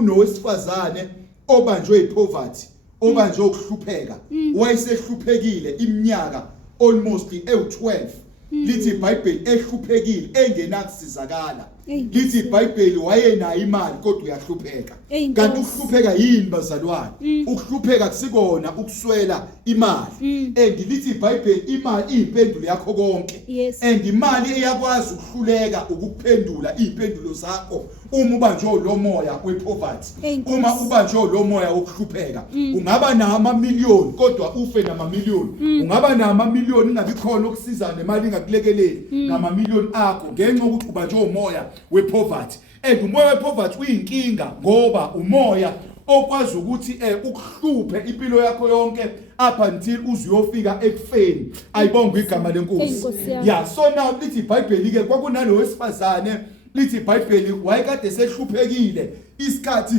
kunowesifazane obanjwe ipoverty, obanjwe ukuhlupheka, wayesehluphekile iminyaka almost ewu12. Lithi iBhayibheli ehluphekile engenakusizakala. Lithi iBhayibheli wayenayo imali kodwa uyahlupheka. Kanti ukuhlupheka yini bazalwane? Ukuhlupheka kusikona ukuswela imali. And lithi iBhayibheli imali iyimpendulo yakho konke. And imali iyakwazi ukuhluleka ukuphendula izimpendulo zakho uma ubanjwe lo moya wepoverty. Uma ubanjwe lo moya wokuhlupheka, ungaba nama-million kodwa ufe nama-million. Ungaba nama-million ingabi khona ukusiza nemali ingakulekeleli ngama-million akho ngenxa ukuthi ubanjwe umoya wepoverty. And umoya wepoverty uyinkinga ngoba umoya okwazi ukuthi ukuhluphe impilo yakho yonke up until uzuyofika ekufeni. Ayibonge igama lenkosi. Yeah, so now lithi iBhayibheli ke kwakunalo wesifazane, lithi iBhayibheli wayekade sehluphekile isikhathi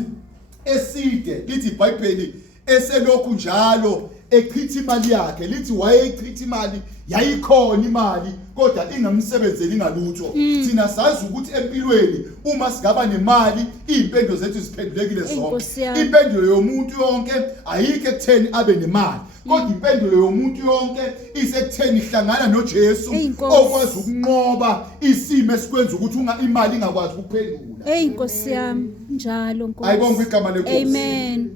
eside. Lithi iBhayibheli eselokhu njalo echitha imali yakhe. Lithi wayeyichitha imali, yayikhona imali kodwa ingamsebenzeli ngalutho. Thina sazi ukuthi empilweni uma sigaba nemali izimpendulo zethu ziphendulekile zonke. Impendulo yomuntu yonke ayikho ekutheni abe nemali, kodwa impendulo yomuntu yonke isekutheni ihlangana noJesu okwazi ukunqoba isimo esikwenza ukuthi imali ingakwazi ukuphendula. Nkosi yami njalo Nkosi. Ayibonge igama lenkosi. Amen.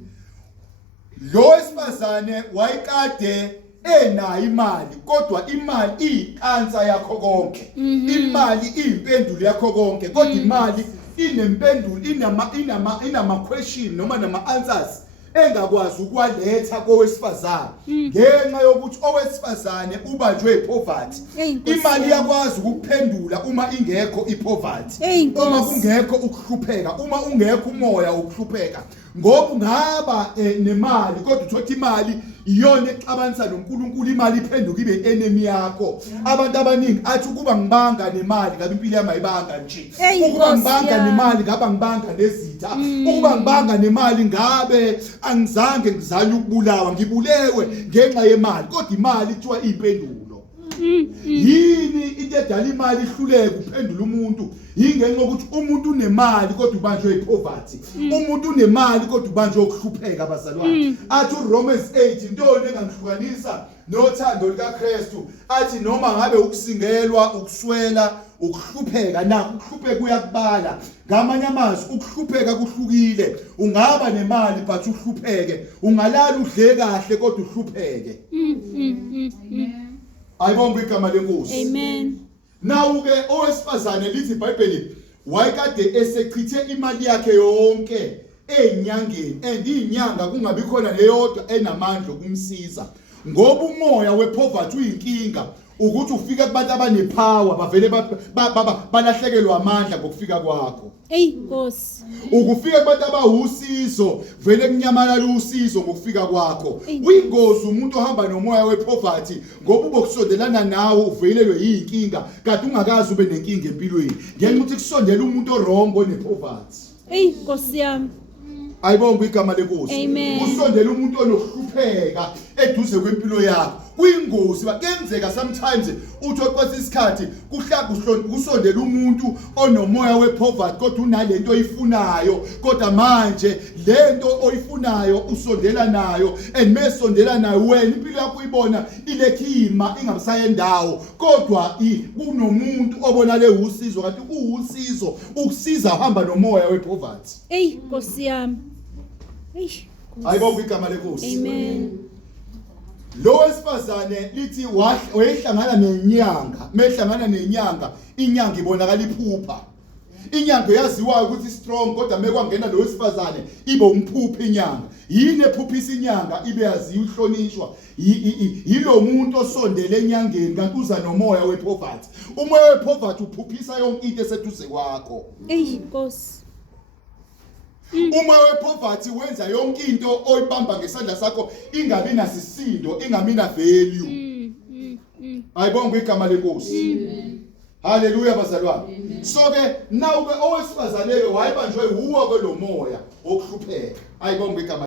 Lo wesifazane wayekade enayo imali kodwa imali iyikansa yakho konke. Imali iyimpendulo yakho konke kodwa imali inempendulo, inama question noma nama answers engakwazi ukwaletha kowesifazane ngenxa yokuthi owesifazane ubanjwe ipoverty. Imali yakwazi ukuphendula uma ingekho ipoverty, uma kungekho ukuhlupheka, uma ungekho umoya wokuhlupheka. Ngoba ungaba nemali kodwa uthola imali iyona exabanisa noNkulunkulu, imali iphenduka ibe enemy yakho. Abantu abaningi athi ukuba ngibanga nemali ngabe impilo yami ayibanga nje. Ukuba ngibanga nemali ngabe ngibanga nezitha. Ukuba ngibanga nemali ngabe angizange ngizanye ukubulawa, ngibulewe ngenxa yemali. Kodwa imali kuthiwa iyimpendulo. Yini into edala imali ihluleke uphendula umuntu? Yingenxa ukuthi umuntu unemali kodwa ubanjwe ipoverty. Umuntu unemali kodwa ubanjwe ukuhlupheka abazalwane. Athi uRomans 8 intoni engangihlukanisa nothando likaKristu? Athi noma ngabe ukusingelwa, ukuswela, ukuhlupheka, na ukuhlupheka uyakubala. Ngamanye amazwi ukuhlupheka kuhlukile. Ungaba nemali but uhlupheke, ungalala udle kahle kodwa uhlupheke. Ayibonge igama lenkosi. Amen. Nawu-ke owesifazane lithi iBhayibheli wayekade esechithe imali yakhe yonke enyangeni, and inyanga kungabi khona leyodwa enamandla okumsiza ngoba umoya wepoverty uyinkinga ukuthi ufike kubantu abanepower bavele balahlekelwa amandla ngokufika kwakho. Nkosi. Ukufika kubantu abawusizo vele kunyamalala usizo ngokufika kwakho. Uyingozi umuntu ohamba nomoya wepoverty ngoba ubokusondelana nawe uvelelwe yinkinga kanti ungakazi ube nenkinga empilweni ngenxa ukuthi kusondela umuntu orongo onepoverty. Nkosi yami. Ayibonge igama lenkosi. Usondela umuntu onokuhlupheka eduze kwempilo yakho. Kuyingozi bakenzeka sometimes uthi oqosa isikhathi kusondela umuntu onomoya wepoverty kodwa unalento oyifunayo, kodwa manje lento oyifunayo usondela nayo, and mesondela nayo wena impilo yakho uyibona ilekhima ingabusayendawo, kodwa kunomuntu obona le usizo kanti uwusizo ukusiza uhamba nomoya wepoverty. Nkosi yami. Ayibonge igama lenkosi. Amen. Lo wesifazane lithi wayehlangana nenyanga, mehlangana nenyanga, inyanga ibonakala iphupha. Inyanga yaziwayo ukuthi strong kodwa mekwangena lo wesifazane ibe umphuphi inyanga. Yini ephuphisa inyanga ibe yaziwa ihlonishwa? Yilo muntu osondele enyangeni kanti uza nomoya wepoverty. Umoya wepoverty uphuphisa yonke into eseduze kwakho. Nkosi. Umoya wepoverty wenza yonke into oyibamba ngesandla sakho ingabi nasisindo, ingabi na value. Ayibonge igama lenkosi. Haleluya bazalwane. So ke nawu ke owesifazane wayebanjwe uwo ke lo moya wokuhlupheka. Ayibonge igama